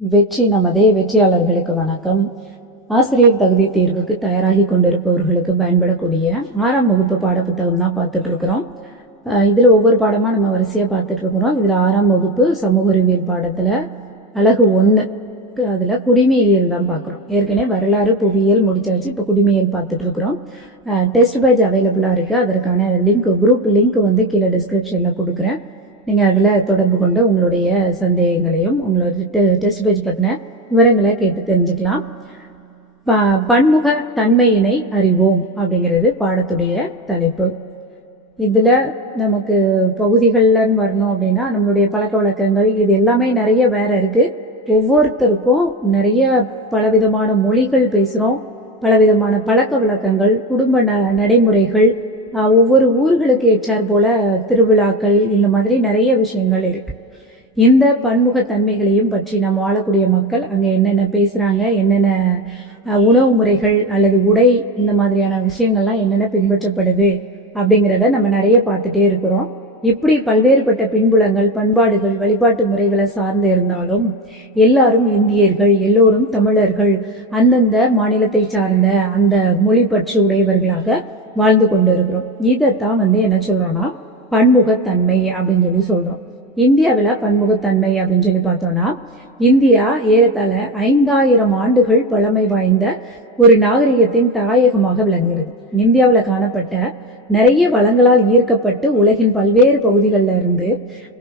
வெற்றி நமதே. வெற்றியாளர்களுக்கு வணக்கம். ஆசிரியர் தகுதி தேர்வுக்கு தயாராகி கொண்டிருப்பவர்களுக்கு பயன்படக்கூடிய 6ஆம் வகுப்பு பாடப்புத்தகம் தான் பார்த்துட்டு இருக்கிறோம். இதில் ஒவ்வொரு பாடமாக நம்ம வரிசையாக பார்த்துட்டு இருக்கிறோம். இதில் 6ஆம் வகுப்பு சமூக அறிவியல் பாடத்தில் அழகு 1 அதில் குடிமையியல் தான் பார்க்குறோம். ஏற்கனவே வரலாறு புவியியல் முடிச்சாச்சு, இப்போ குடிமையியல் பார்த்துட்டு இருக்கிறோம். டெஸ்ட் பேட்ச் அவைலபிளாக இருக்குது. அதற்கான குரூப் லிங்க் வந்து கீழே டிஸ்கிரிப்ஷனில் கொடுக்குறேன். நீங்கள் அதில் தொடர்பு கொண்டு உங்களுடைய சந்தேகங்களையும் உங்களோட டெஸ்ட் பேஜ் பற்றின விவரங்களை கேட்டு தெரிஞ்சுக்கலாம். பன்முக தன்மையினை அறிவோம் அப்படிங்கிறது பாடத்துடைய தலைப்பு. இதில் நமக்கு பகுதிகள்லன்னு வரணும் அப்படின்னா நம்மளுடைய பழக்க வழக்கங்கள் இது எல்லாமே நிறைய வேற இருக்குது. ஒவ்வொருத்தருக்கும் நிறைய பலவிதமான மொழிகள் பேசுகிறோம், பலவிதமான பழக்க வழக்கங்கள், குடும்ப நடைமுறைகள், ஒவ்வொரு ஊர்களுக்கு ஏற்றார் போல திருவிழாக்கள், இந்த மாதிரி நிறைய விஷயங்கள் இருக்குது. இந்த பன்முகத்தன்மைகளையும் பற்றி நம்ம வாழக்கூடிய மக்கள் அங்கே என்னென்ன பேசுகிறாங்க, என்னென்ன உணவு முறைகள் அல்லது உடை, இந்த மாதிரியான விஷயங்கள்லாம் என்னென்ன பின்பற்றப்படுது அப்படிங்கிறத நம்ம நிறைய பார்த்துட்டே இருக்கிறோம். இப்படி பல்வேறுபட்ட பின்புலங்கள், பண்பாடுகள், வழிபாட்டு முறைகளை சார்ந்து இருந்தாலும் எல்லாரும் இந்தியர்கள், எல்லோரும் தமிழர்கள், அந்தந்த மாநிலத்தை சார்ந்த அந்த மொழி பற்று உடையவர்களாக வாழ்ந்து கொண்டு இருக்கிறோம். இதைத்தான் வந்து என்ன சொல்றோம்னா பன்முகத்தன்மை அப்படின்னு சொல்லி சொல்றோம். இந்தியாவில் பன்முகத்தன்மை அப்படின்னு சொல்லி பார்த்தோம்னா, இந்தியா ஏறத்தாழ 5000 ஆண்டுகள் பழமை வாய்ந்த ஒரு நாகரிகத்தின் தாயகமாக விளங்குகிறது. இந்தியாவில் காணப்பட்ட நிறைய வளங்களால் ஈர்க்கப்பட்டு உலகின் பல்வேறு பகுதிகளில் இருந்து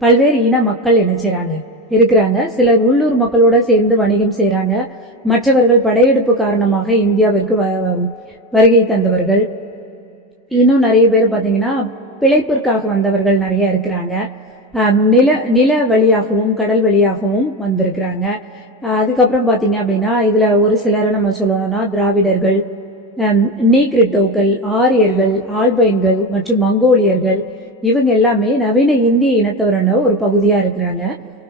பல்வேறு இன மக்கள் என்ன செய்றாங்க இருக்கிறாங்க. சிலர் உள்ளூர் மக்களோட சேர்ந்து வணிகம் செய்கிறாங்க. மற்றவர்கள் படையெடுப்பு காரணமாக இந்தியாவிற்கு வருகை தந்தவர்கள். இன்னும் நிறைய பேர் பார்த்தீங்கன்னா பிழைப்பிற்காக வந்தவர்கள் நிறைய இருக்கிறாங்க. நில வழியாகவும் கடல் வழியாகவும் வந்திருக்கிறாங்க. அதுக்கப்புறம் பார்த்தீங்க அப்படின்னா இதில் ஒரு சிலரை நம்ம சொல்லணும்னா திராவிடர்கள், நீக்ரிட்டோக்கள், ஆரியர்கள், ஆல்பைன்கள் மற்றும் மங்கோலியர்கள், இவங்க எல்லாமே நவீன இந்திய இனத்தவரான ஒரு பகுதியாக இருக்கிறாங்க.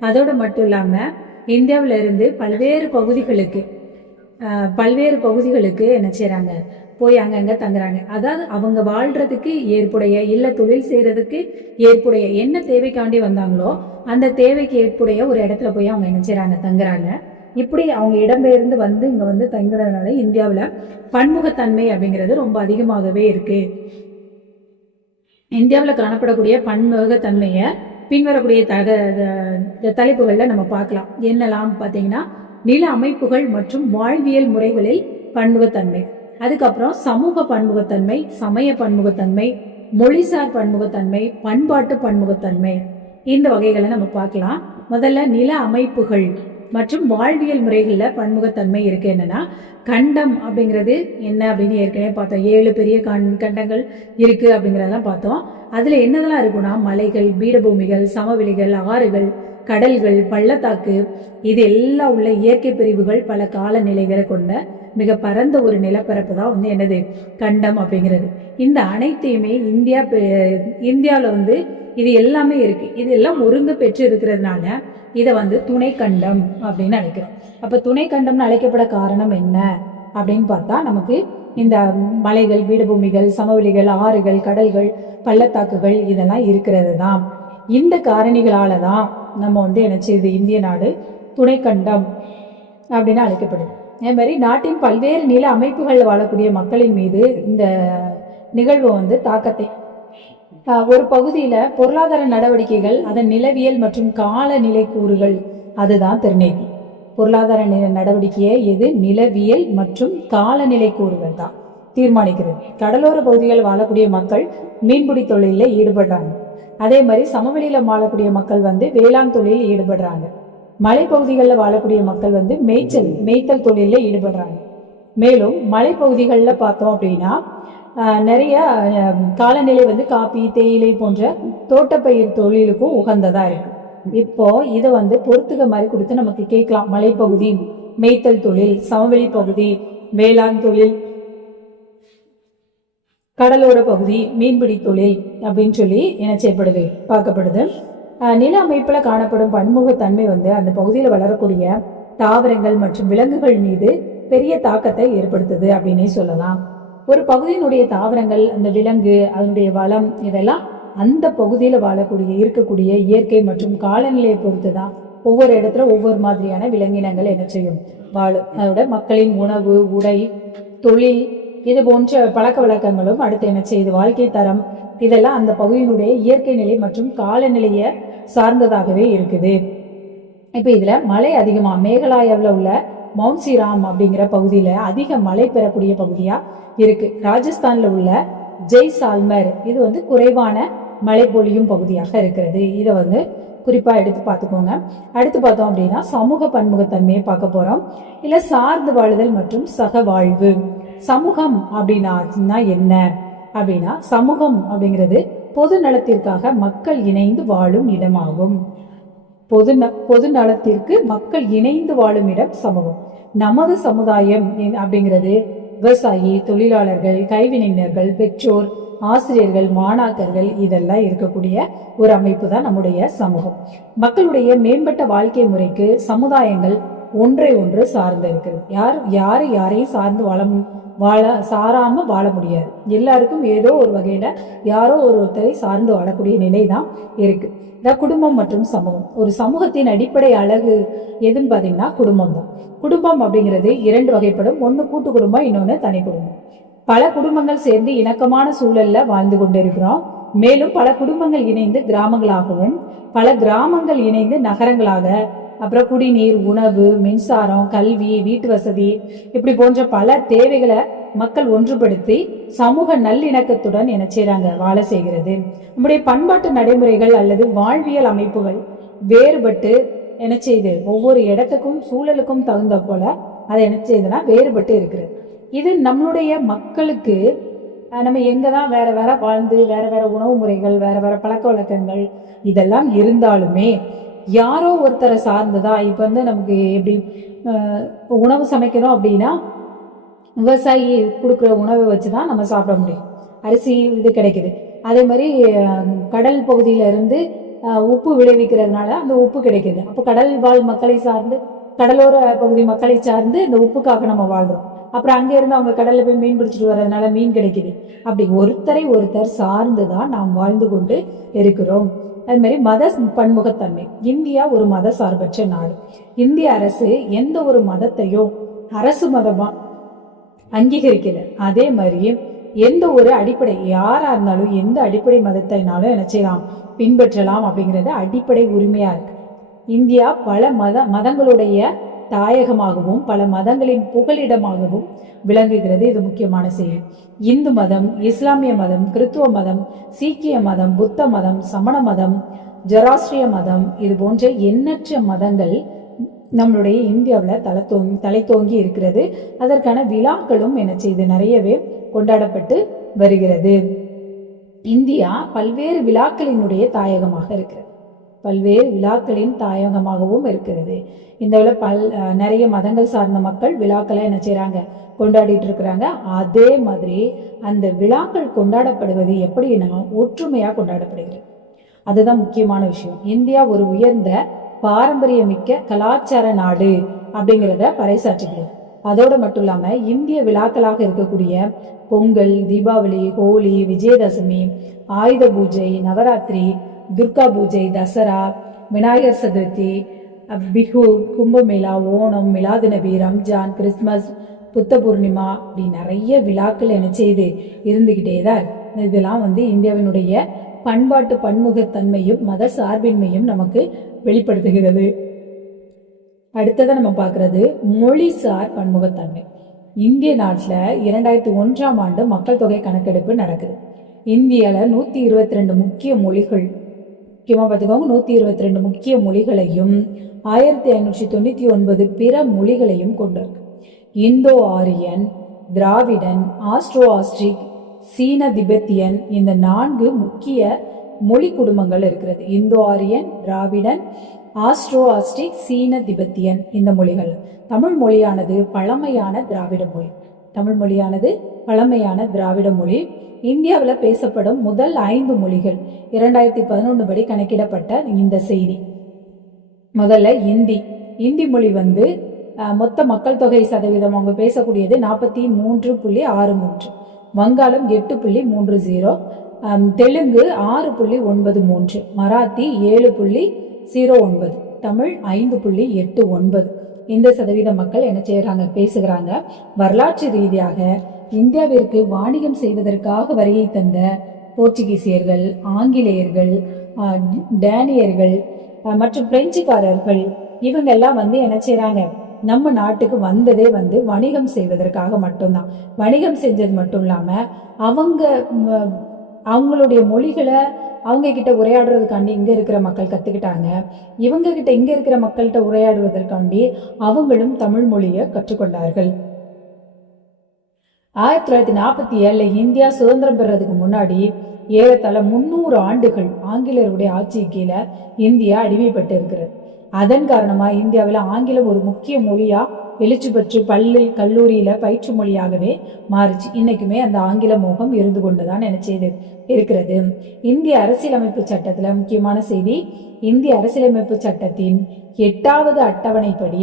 அதோடு மட்டும் இல்லாமல் இந்தியாவில இருந்து பல்வேறு பகுதிகளுக்கு என்ன செய்கிறாங்க, போய் அங்கங்கே தங்குறாங்க. அதாவது அவங்க வாழ்றதுக்கு ஏற்புடைய இல்லை தொழில் செய்கிறதுக்கு ஏற்புடைய என்ன தேவைக்காண்டி வந்தாங்களோ அந்த தேவைக்கு ஏற்புடைய ஒரு இடத்துல போய் அவங்க என்ன செய்கிறாங்க, தங்குறாங்க. இப்படி அவங்க இடம்பெயர்ந்து வந்து இங்கே வந்து தங்குறதுனால இந்தியாவில் பன்முகத்தன்மை அப்படிங்கிறது ரொம்ப அதிகமாகவே இருக்கு. இந்தியாவில் காணப்படக்கூடிய பன்முகத்தன்மையை பின்வரக்கூடிய தலைப்புகளில் நம்ம பார்க்கலாம். என்னெல்லாம் பார்த்தீங்கன்னா நில அமைப்புகள் மற்றும் வாழ்வியல் முறைகளில் பன்முகத்தன்மை, அதுக்கப்புறம் சமூக பன்முகத்தன்மை, சமய பன்முகத்தன்மை, மொழிசார் பன்முகத்தன்மை, பண்பாட்டு பன்முகத்தன்மை, இந்த வகைகளை நம்ம பார்க்கலாம். முதல்ல நில அமைப்புகள் மற்றும் வாழ்வியல் முறைகளில் பன்முகத்தன்மை இருக்கு. என்னன்னா கண்டம் அப்படிங்கிறது என்ன அப்படின்னு ஏற்கனவே பார்த்தோம். 7 பெரிய கண்டங்கள் இருக்கு அப்படிங்கிறதெல்லாம் பார்த்தோம். அதுல என்னதெல்லாம் இருக்குன்னா மலைகள், பீடபூமிகள், சமவெளிகள், ஆறுகள், கடல்கள், பள்ளத்தாக்கு, இது எல்லாம் உள்ள இயற்கை பிரிவுகள், பல காலநிலைகளை கொண்ட மிக பரந்த ஒரு நிலப்பரப்பு தான் வந்து என்னது கண்டம் அப்படிங்கிறது. இந்த அனைத்தையுமே இந்தியாவில் வந்து இது எல்லாமே இருக்கு. இது எல்லாம் ஒருங்கு பெற்று இருக்கிறதுனால இதை வந்து துணை கண்டம் அப்படின்னு அழைக்கிறோம். அப்ப துணை கண்டம்னு அழைக்கப்பட காரணம் என்ன அப்படின்னு பார்த்தா நமக்கு இந்த மலைகள், பீடபூமிகள், சமவெளிகள், ஆறுகள், கடல்கள், பள்ளத்தாக்குகள் இதெல்லாம் இருக்கிறது தான். இந்த காரணிகளால தான் நம்ம வந்து என்ன செய்யுது, இந்திய நாடு துணை கண்டம் அப்படின்னு அழைக்கப்படுது. அதே மாதிரி நாட்டின் பல்வேறு நில அமைப்புகளில் வாழக்கூடிய மக்களின் மீது இந்த நிகழ்வு வந்து தாக்கத்தை, ஒரு பகுதியில் பொருளாதார நடவடிக்கைகள், அதன் நிலவியல் மற்றும் காலநிலை கூறுகள், அதுதான் திருநீதி. பொருளாதார நடவடிக்கையை எது, நிலவியல் மற்றும் காலநிலை கூறுகள் தான் தீர்மானிக்கிறது. கடலோர பகுதிகளில் வாழக்கூடிய மக்கள் மீன்பிடி தொழிலில் ஈடுபடுறாங்க. அதே மாதிரி சமவெளியில் வாழக்கூடிய மக்கள் வந்து வேளாண் தொழிலில் ஈடுபடுறாங்க. மலைப்பகுதிகளில் வாழக்கூடிய மக்கள் வந்து மேய்த்தல் தொழிலில் ஈடுபடுறாங்க. மேலும் மலைப்பகுதிகளில் பார்த்தோம் அப்படின்னா நிறைய காலநிலை வந்து காப்பி, தேயிலை போன்ற தோட்டப்பயிர் தொழிலுக்கும் உகந்ததா இருக்கு. இப்போ இதை வந்து பொறுத்துக்க மாதிரி கொடுத்து நமக்கு கேட்கலாம். மலைப்பகுதி மேய்த்தல் தொழில், சமவெளி பகுதி வேளாண் தொழில், கடலோர பகுதி மீன்பிடி தொழில் அப்படின்னு சொல்லி என்ன செய்யப்படுது, பார்க்கப்படுது. நில அமைப்புல காணப்படும் பன்முகத்தன்மை வந்து அந்த பகுதியில் வளரக்கூடிய தாவரங்கள் மற்றும் விலங்குகள் மீது பெரிய தாக்கத்தை ஏற்படுத்துது அப்படின்னே சொல்லலாம். ஒரு பகுதியினுடைய தாவரங்கள், அந்த விலங்கு, அதனுடைய வளம், இதெல்லாம் அந்த பகுதியில் இருக்கக்கூடிய இயற்கை மற்றும் காலநிலையை பொறுத்து தான் ஒவ்வொரு இடத்துல ஒவ்வொரு மாதிரியான விலங்கினங்கள் என்ன செய்யும், வாழும். அதோட மக்களின் உணவு, உடை, தொழில், இது போன்ற பழக்க வழக்கங்களும், அடுத்து என்ன செய்யுது, வாழ்க்கை தரம், இதெல்லாம் அந்த பகுதியினுடைய இயற்கை நிலை மற்றும் காலநிலையை சார்ந்ததாகவே இருக்குது. இப்போ இதுல மழை அதிகமா மேகாலயாவில் உள்ள மவுண்ட் சீராம் அப்படிங்கிற பகுதியில அதிக மழை பெறக்கூடிய பகுதியா இருக்கு. ராஜஸ்தான்ல உள்ள ஜெய்சால்மர் இது வந்து குறைவான மழை பொழியும் பகுதியாக இருக்கிறது. இதை குறிப்பா எடுத்து பார்த்துக்கோங்க. அடுத்து பார்த்தோம் அப்படின்னா சமூக பன்முகத்தன்மையை பார்க்க போறோம். இல்ல சார்ந்து வாழுதல் மற்றும் சக வாழ்வு. சமூகம் அப்படின்னா என்ன அப்படின்னா, சமூகம் அப்படிங்கிறது பொது நலத்திற்காக மக்கள் இணைந்து வாழும் இடமாகும். பொது நலத்திற்கு மக்கள் இணைந்து வாழும் இடம் சமூகம். நமது சமுதாயம் அப்படிங்கிறது விவசாயி, தொழிலாளர்கள், கைவினைஞர்கள், பெற்றோர், ஆசிரியர்கள், மாணாக்கர்கள், இதெல்லாம் இருக்கக்கூடிய ஒரு அமைப்பு தான் நம்முடைய சமூகம். மக்களுடைய மேம்பட்ட வாழ்க்கை முறைக்கு சமுதாயங்கள் ஒன்றை ஒன்று சார்ந்து இருக்கிறது. யாரையும் சார்ந்து சாராம வாழ முடியாது. எல்லாருக்கும் ஏதோ ஒரு வகையில யாரோ ஒருத்தரை சார்ந்து வாழக்கூடிய நிலை தான் இருக்கு. குடும்பம் மற்றும் சமூகம். ஒரு சமூகத்தின் அடிப்படை அழகு எதுன்னு பாத்தீங்கன்னா குடும்பம் தான். குடும்பம் அப்படிங்கிறது 2 வகைப்படும். ஒன்று கூட்டு குடும்பம், இன்னொன்று தனி குடும்பம். பல குடும்பங்கள் சேர்ந்து இணக்கமான சூழல்ல வாழ்ந்து கொண்டிருக்கிறோம். மேலும் பல குடும்பங்கள் இணைந்து கிராமங்களாகவும், பல கிராமங்கள் இணைந்து நகரங்களாக, அப்புறம் குடிநீர், உணவு, மின்சாரம், கல்வி, வீட்டு வசதி, இப்படி போன்ற பல தேவைகளை மக்கள் ஒன்றுபடுத்தி சமூக நல்லிணக்கத்துடன் என்ன செய்யறாங்க, வாழ செய்கிறது. நம்முடைய பண்பாட்டு நடைமுறைகள் அல்லது வாழ்வியல் அமைப்புகள் வேறுபட்டு என்ன செய்யுது, ஒவ்வொரு இடத்துக்கும் சூழலுக்கும் தகுந்த போல அதை என்ன செய்யுதுன்னா வேறுபட்டு இருக்கிறது. இது நம்மளுடைய மக்களுக்கு நம்ம எங்கதான் வேற வேற வாழ்ந்து வேற வேற உணவு முறைகள், வேற வேற பழக்க வழக்கங்கள் இதெல்லாம் இருந்தாலுமே யாரோ ஒருத்தரை சார்ந்ததா. இப்ப நமக்கு எப்படி உணவு சமைக்கணும் அப்படின்னா விவசாயி கொடுக்குற உணவை வச்சுதான் நம்ம சாப்பிட முடியும். அரிசி இது கிடைக்குது. அதே மாதிரி கடல் பகுதியில இருந்து உப்பு விளைவிக்கிறதுனால அந்த உப்பு கிடைக்குது. அப்போ கடல் வாழ் மக்களை சார்ந்து, கடலோர பகுதி மக்களை சார்ந்து இந்த உப்புக்காக நம்ம வாழ்றோம். அப்புறம் அங்கே இருந்து அவங்க கடல்ல போய் மீன் பிடிச்சிட்டு வர்றதுனால மீன் கிடைக்குது. அப்படி ஒருத்தர் சார்ந்துதான் நாம் வாழ்ந்து கொண்டு இருக்கிறோம். அது மாதிரி மத பன்முகத்தன்மை. இந்தியா ஒரு மத சார்பற்ற நாடு. இந்திய அரசு எந்த ஒரு மதத்தையும் அரசு மதமா அங்கீகரிக்கல. அதே மாதிரி எந்த ஒரு அடிப்படை, யாரா இருந்தாலும் எந்த அடிப்படை மதத்தினாலும் என்ன செய்யலாம், பின்பற்றலாம் அப்படிங்கிறது அடிப்படை உரிமையா இருக்கு. இந்தியா பல மதங்களுடைய தாயகமாகவும் பல மதங்களின் புகலிடமாகவும் விளங்குகிறது. இது முக்கியமான செய்தி. இந்து மதம், இஸ்லாமிய மதம், கிறித்துவ மதம், சீக்கிய மதம், புத்த மதம், சமண மதம், ஜெராஸ்ட்ரிய மதம், இது போன்ற எண்ணற்ற மதங்கள் நம்மளுடைய இந்தியாவில் தலை தோங்கி இருக்கிறது. அதற்கான விழாக்களும் என்ன செய்து நிறையவே கொண்டாடப்பட்டு வருகிறது. இந்தியா பல்வேறு விழாக்களினுடைய தாயகமாக இருக்கிறது. பல்வேறு விழாக்களின் தாயகமாகவும் இருக்கிறது. இந்த நிறைய மதங்கள் சார்ந்த மக்கள் விழாக்களை என்ன செய்யறாங்க, கொண்டாடிட்டு இருக்கிறாங்க. அதே மாதிரி அந்த விழாக்கள் கொண்டாடப்படுவது எப்படின்னா ஒற்றுமையா கொண்டாடப்படுகிறது. அதுதான் முக்கியமான விஷயம். இந்தியா ஒரு உயர்ந்த பாரம்பரியமிக்க கலாச்சார நாடு அப்படிங்கிறத பறைசாற்றுகிறது. அதோடு மட்டும் இல்லாம இந்திய விழாக்களாக இருக்கக்கூடிய பொங்கல், தீபாவளி, ஹோலி, விஜயதசமி, ஆயுத பூஜை, நவராத்திரி, துர்கா பூஜை, தசரா, விநாயகர் சதுர்த்தி, பிஹு, கும்பமேளா, ஓணம், மிலாது நபி, ரம்ஜான், கிறிஸ்துமஸ், புத்த பூர்ணிமா, இப்படி நிறைய விழாக்கள் என்ன செய்து இருந்துகிட்டே தான். இதெல்லாம் இந்தியாவினுடைய பண்பாட்டு பன்முகத்தன்மையும் மத சார்பின்மையும் நமக்கு வெளிப்படுத்துகிறது. அடுத்ததை நம்ம பார்க்கறது மொழிசார் பன்முகத்தன்மை. இந்திய நாட்டில் 2001ஆம் ஆண்டு மக்கள் தொகை கணக்கெடுப்பு நடக்குது. இந்தியாவில் 122 முக்கிய மொழிகள், முக்கியமாக பார்த்துக்கோங்க, 122 முக்கிய மொழிகளையும் 1599 பிற மொழிகளையும் கொண்டிருக்கு. இந்தோ ஆரியன், திராவிடன், ஆஸ்ட்ரோ ஆஸ்ட்ரிக், சீன திபெத்தியன், இந்த 4 முக்கிய மொழி குடும்பங்கள் இருக்கிறது. இந்தோ ஆரியன், திராவிடன், ஆஸ்ட்ரோ ஆஸ்ட்ரிக், சீன திபெத்தியன், இந்த மொழிகள். தமிழ் மொழியானது பழமையான திராவிட மொழி. தமிழ் மொழியானது பழமையான திராவிட மொழி. இந்தியாவில் பேசப்படும் முதல் 5 மொழிகள் 2011 படி கணக்கிடப்பட்ட இந்த செய்தி. முதல்ல இந்தி மொழி மொத்த மக்கள் தொகை சதவீதம் அவங்க பேசக்கூடியது 43.63, வங்காளம் 8.30, தெலுங்கு 6.93, மராத்தி 7.09, தமிழ் 5.89. இந்த சதவீத மக்கள் என்ன செய்யறாங்க, பேசுகிறாங்க. வரலாற்று ரீதியாக இந்தியாவிற்கு வாணிகம் செய்வதற்காக வருகை தந்த போர்ச்சுகீசியர்கள், ஆங்கிலேயர்கள், டேனியர்கள் மற்றும் பிரெஞ்சுக்காரர்கள் இவங்க எல்லாம் என்ன செய்யறாங்க, நம்ம நாட்டுக்கு வந்ததே வணிகம் செய்வதற்காக மட்டும்தான். வணிகம் செஞ்சது மட்டும் இல்லாம அவங்களுடைய மொழிகளை அவங்க கிட்ட உரையாடுறதுக்காண்டி இங்க இருக்கிற மக்கள் கத்துக்கிட்டாங்க. இவங்க கிட்ட இங்க இருக்கிற மக்கள்கிட்ட உரையாடுவதற்காண்டி அவங்களும் தமிழ் மொழியை கற்றுக்கொண்டார்கள். 1947 இந்தியா சுதந்திரம் பெறதுக்கு முன்னாடி ஏறத்தாழ 300 ஆண்டுகள் ஆங்கிலேயருடைய ஆட்சி கீழே இந்தியா அடிமைப்பட்டு இருக்கிறது. அதன் காரணமா இந்தியாவில் ஆங்கிலம் ஒரு முக்கிய மொழியா எழுச்சி பெற்று பள்ளி கல்லூரியில பயிற்று மொழியாகவே மாறிச்சு. இன்னைக்குமே அந்த ஆங்கில மோகம் இருந்து கொண்டுதான் செய்து இருக்கிறது. இந்திய அரசியலமைப்பு சட்டத்துல முக்கியமான செய்தி, இந்திய அரசியலமைப்பு சட்டத்தின் 8வது அட்டவணைப்படி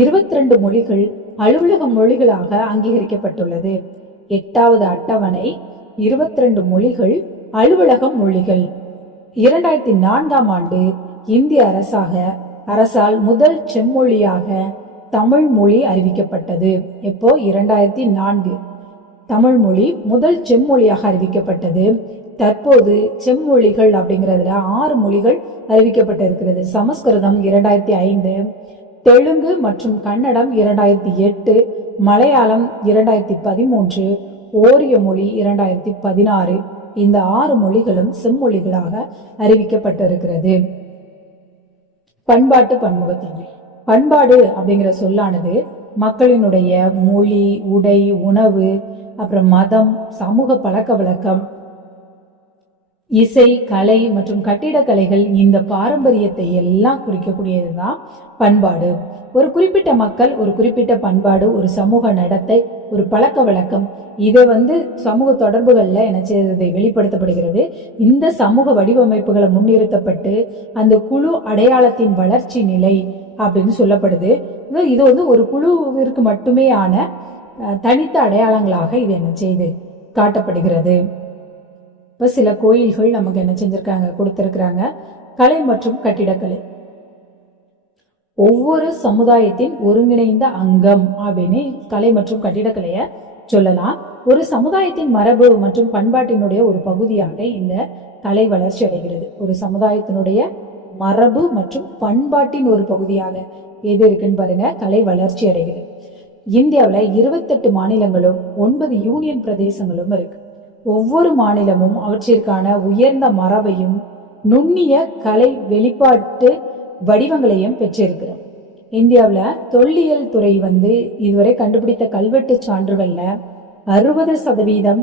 22 மொழிகள் அலுவலக மொழிகளாக அங்கீகரிக்கப்பட்டுள்ளது. 8வது அட்டவணை 22 மொழிகள் அலுவலக மொழிகள். 2004ஆம் ஆண்டு இந்திய அரசால் முதல் செம்மொழியாக தமிழ் மொழி அறிவிக்கப்பட்டது. எப்போ? 2004 தமிழ் மொழி முதல் செம்மொழியாக அறிவிக்கப்பட்டது. தற்போது செம்மொழிகள் அப்படிங்கிறதுல 6 மொழிகள் அறிவிக்கப்பட்டிருக்கிறது. சமஸ்கிருதம் 2005, தெலுங்கு மற்றும் கன்னடம் 2008, மலையாளம் 2013, ஓரிய மொழி 2016. இந்த 6 மொழிகளும் செம்மொழிகளாக அறிவிக்கப்பட்டிருக்கிறது. பண்பாட்டு பன்முகத்தன்மை. பண்பாடு அப்படிங்கிற சொல்லானது மக்களினுடைய மொழி, உடை, உணவு, அப்புறம் மதம், சமூக பழக்க வழக்கம், இசை, கலை மற்றும் கட்டிடக்கலைகள், இந்த பாரம்பரியத்தை எல்லாம் குறிக்கக்கூடியதுதான் பண்பாடு. ஒரு குறிப்பிட்ட மக்கள், ஒரு குறிப்பிட்ட பண்பாடு, ஒரு சமூக நடத்தை, ஒரு பழக்க வழக்கம், இதை சமூக தொடர்புகள்ல என்ன செய்யறது, வெளிப்படுத்தப்படுகிறது. இந்த சமூக வடிவமைப்புகளை முன்னிறுத்தப்பட்டு அந்த குழு அடையாளத்தின் வளர்ச்சி நிலை அப்படின்னு சொல்லப்படுது. இது ஒரு குழுவிற்கு மட்டுமே ஆன தனித்த அடையாளங்களாக இது என்ன செய்து காட்டப்படுகிறது. இப்ப சில கோயில்கள் நமக்கு என்ன செஞ்சிருக்காங்க, கொடுத்திருக்கிறாங்க. கலை மற்றும் கட்டிடக்கலை ஒவ்வொரு சமுதாயத்தின் ஒருங்கிணைந்த அங்கம் அப்படின்னு கலை மற்றும் கட்டிடக்கலைய சொல்லலாம். ஒரு சமுதாயத்தின் மரபு மற்றும் பண்பாட்டினுடைய ஒரு பகுதியாக இந்த கலை வளர்ச்சி அடைகிறது. ஒரு சமுதாயத்தினுடைய மரபு மற்றும் பண்பாட்டின் ஒரு பகுதியாக எது இருக்குன்னு பாருங்க, கலை வளர்ச்சி அடைகிறது. இந்தியாவில் 28 மாநிலங்களும் 9 யூனியன் பிரதேசங்களும் இருக்கு. ஒவ்வொரு மாநிலமும் அவற்றிற்கான உயர்ந்த மரபையும் நுண்ணிய கலை வெளிப்பாட்டு வடிவங்களையும் பெற்றிருக்கிறது. இந்தியாவில் தொல்லியல் துறை இதுவரை கண்டுபிடித்த கல்வெட்டு சான்றுகள்ல 60%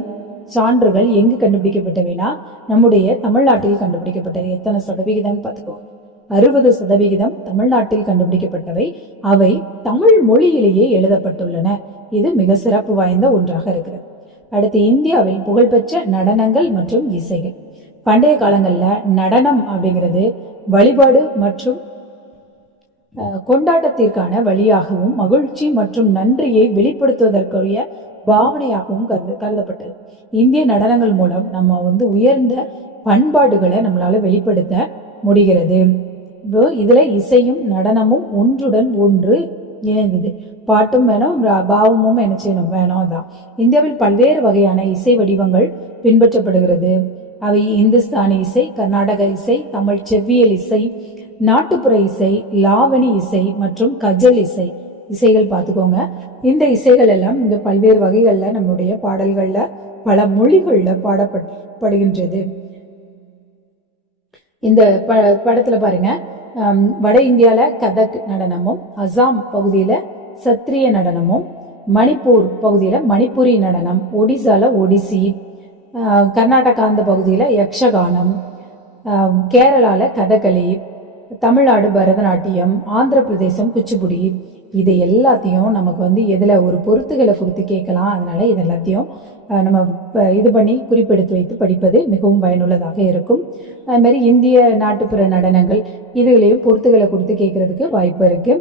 சான்றுகள் எங்கு கண்டுபிடிக்கப்பட்டவைனா நம்முடைய தமிழ்நாட்டில் கண்டுபிடிக்கப்பட்டது. எத்தனை சதவிகிதம் பார்த்துக்கோ, 60% தமிழ்நாட்டில் கண்டுபிடிக்கப்பட்டவை. அவை தமிழ் மொழியிலேயே எழுதப்பட்டுள்ளன. இது மிக சிறப்பு வாய்ந்த ஒன்றாக இருக்கிறது. அடுத்து, இந்தியாவில் புகழ்பெற்ற நடனங்கள் மற்றும் இசைகள். பண்டைய காலங்களில் நடனம் அப்படிங்கிறது வழிபாடு மற்றும் கொண்டாட்டத்திற்கான வழியாகவும் மகிழ்ச்சி மற்றும் நன்றியை வெளிப்படுத்துவதற்குரிய பாவனையாகவும் கருதப்பட்டது. இந்திய நடனங்கள் மூலம் நம்ம உயர்ந்த பண்பாடுகளை நம்மளால வெளிப்படுத்த முடிகிறது. இதுல இசையும் நடனமும் ஒன்றுடன் ஒன்று இணைந்தது. பாட்டும் வேணும், பாவமும் என்ன செய்யணும், வேணும் தான். இந்தியாவில் பல்வேறு வகையான இசை வடிவங்கள் பின்பற்றப்படுகிறது. அவை இந்துஸ்தானி இசை, கர்நாடக இசை, தமிழ் செவ்வியல் இசை, நாட்டுப்புற இசை, லாவணி இசை மற்றும் கஜல் இசைகள் பார்த்துக்கோங்க. இந்த இசைகள் எல்லாம் இந்த பல்வேறு வகைகள்ல நம்முடைய பாடல்கள்ல பல மொழிகள்ல பாடப்படுகின்றது. இந்த படத்துல பாருங்க, வட இந்தியால கதக் நடனமும், அசாம் பகுதியில சத்ரிய நடனமும், மணிப்பூர் பகுதியில மணிப்புரி நடனம், ஒடிசால ஒடிசி, கர்நாடகா அந்த பகுதியில யக்ஷகானம், கேரளால கதகளி, தமிழ்நாடு பரதநாட்டியம், ஆந்திர பிரதேசம் குச்சிப்புடி. இது எல்லாத்தையும் நமக்கு எதுல ஒரு பொருத்துகளை கொடுத்து கேட்கலாம். அதனால இது எல்லாத்தையும் நம்ம இது பண்ணி குறிப்பெடுத்து வைத்து படிப்பது மிகவும் பயனுள்ளதாக இருக்கும். அது மாதிரி இந்திய நாட்டுப்புற நடனங்கள் இதுகளையும் பொருத்துகளை கொடுத்து கேட்கறதுக்கு வாய்ப்பு இருக்கு.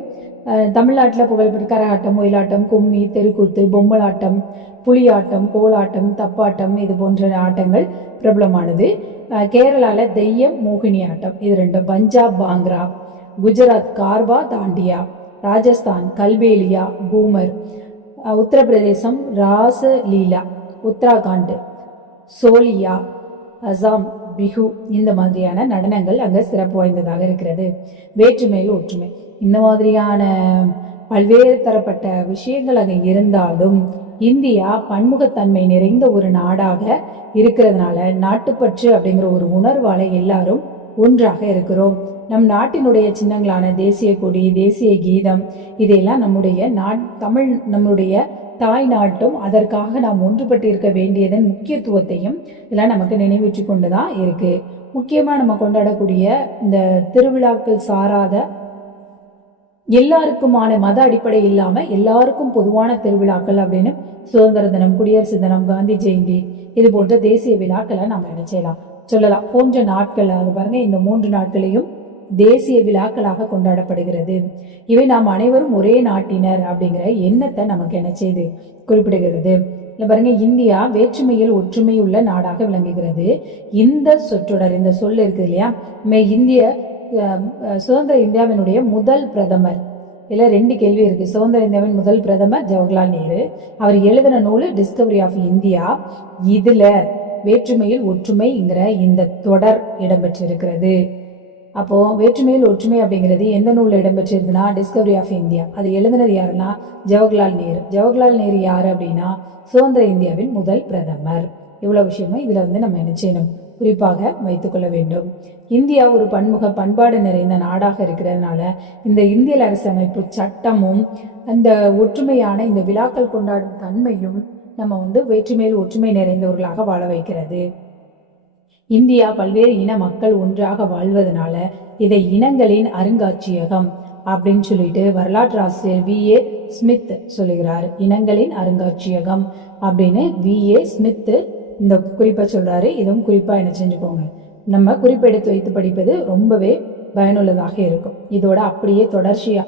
தமிழ்நாட்டில் புகழ்பெற்ற கரகாட்டம், ஒயிலாட்டம், கும்மி, தெருக்கூத்து, பொம்மலாட்டம், புலியாட்டம், கோலாட்டம், தப்பாட்டம் இது போன்ற ஆட்டங்கள் பிரபலமானது. கேரளால தெய்யம், மோகினி ஆட்டம் இது ரெண்டும். பஞ்சாப் பாங்க்ரா, குஜராத் கார்பா தாண்டியா, ராஜஸ்தான் கல்பேலியா கூமர், உத்தரப்பிரதேசம் ராசலீலா, உத்தராகண்ட் சோலியா, அசாம் பிஹு. இந்த மாதிரியான நடனங்கள் அங்கே சிறப்பு வாய்ந்ததாக இருக்கிறது. வேற்றுமையில் ஒற்றுமை, இந்த மாதிரியான பல்வேறு தரப்பட்ட விஷயங்கள் அங்கே இருந்தாலும் இந்தியா பன்முகத்தன்மை நிறைந்த ஒரு நாடாக இருக்கிறதுனால நாட்டுப்பற்று அப்படிங்கிற ஒரு உணர்வால எல்லாரும் ஒன்றாக இருக்கிறோம். நம் நாட்டினுடைய சின்னங்களான தேசிய கொடி, தேசிய கீதம், இதையெல்லாம் நம்முடைய தாய் நாட்டும் அதற்காக நாம் ஒன்றுபட்டு இருக்க வேண்டியதன் முக்கியத்துவத்தையும் இதெல்லாம் நமக்கு நினைவூற்றி கொண்டுதான் இருக்கு. முக்கியமா நம்ம கொண்டாடக்கூடிய இந்த திருவிழாக்கள் சாராத எல்லாருக்குமான மத அடிப்படை இல்லாம எல்லாருக்கும் பொதுவான திருவிழாக்கள் அப்படின்னு சுதந்திர தினம், குடியரசு தினம், காந்தி ஜெயந்தி, இது போன்ற தேசிய விழாக்களை நம்ம என்ன செய்யலாம் சொல்லலாம். போன்ற நாட்கள் அது பாருங்க, இந்த 3 நாட்களையும் தேசிய விழாக்களாக கொண்டாடப்படுகிறது. இவை நாம் அனைவரும் ஒரே நாட்டினர் அப்படிங்கிற எண்ணத்தை நமக்கு என்ன செய்து குறிப்பிடுகிறது. இல்லை பாருங்க, இந்தியா வேற்றுமையில் ஒற்றுமை உள்ள நாடாக விளங்குகிறது. இந்த சொற்றொடர், இந்த சொல் இருக்கு இல்லையா, சுதந்திர இந்தியாவினுடைய முதல் பிரதமர், இதுல 2 கேள்வி இருக்கு. சுதந்திர இந்தியாவின் முதல் பிரதமர் ஜவஹர்லால் நேரு. அவர் எழுதின நூல் டிஸ்கவரி ஆஃப் இந்தியா. இதுல வேற்றுமையில் ஒற்றுமைங்கிற இந்த தொடர் இடம்பெற்றிருக்கிறது. அப்போ வேற்றுமையில் ஒற்றுமை அப்படிங்கிறது எந்த நூலில் இடம்பெற்றிருக்குன்னா டிஸ்கவரி ஆஃப் இந்தியா. அது எழுதினது யாருன்னா ஜவஹர்லால் நேரு. ஜவஹர்லால் நேரு யாரு அப்படின்னா சுதந்திர இந்தியாவின் முதல் பிரதமர். இவ்வளவு விஷயமும் இதுல நம்ம என்ன செய்யணும், குறிப்பாக வைத்துக்கொள்ள வேண்டும். இந்தியா ஒரு பண்பாடு நிறைந்த நாடாக இருக்கிறதுனால இந்த இந்திய அரசமைப்பு சட்டமும் அந்த ஒற்றுமையான இந்த விழாக்கள் கொண்டாடும் தன்மையும் நம்ம வேற்றுமையில் ஒற்றுமை நிறைந்தவர்களாக வாழ வைக்கிறது. இந்தியா பல்வேறு இன மக்கள் ஒன்றாக வாழ்வதனால இதை இனங்களின் அருங்காட்சியகம் அப்படின்னு சொல்லிட்டு வரலாற்று ஆசிரியர் V.A. ஸ்மித் சொல்லுகிறார். இனங்களின் அருங்காட்சியகம் அப்படின்னு V.A. ஸ்மித் இந்த குறிப்பை சொல்றாரு. இதுவும் குறிப்பா என்ன செஞ்சுக்கோங்க, நம்ம குறிப்பெடுத்து வைத்து படிப்பது ரொம்பவே பயனுள்ளதாக இருக்கும். இதோட அப்படியே தொடர்ச்சியா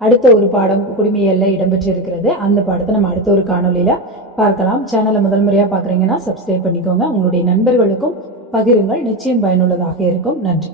அடுத்த ஒரு பாடம் குடிமையல்ல இடம்பெற்றிருக்கிறது. அந்த பாடத்தை நம்ம அடுத்த ஒரு காணொலியில பார்க்கலாம். சேனலை முதல் முறையா பாக்குறீங்கன்னா சப்ஸ்கிரைப் பண்ணிக்கோங்க. உங்களுடைய நண்பர்களுக்கும் பகிருங்கள், நிச்சயம் பயனுள்ளதாக இருக்கும். நன்றி.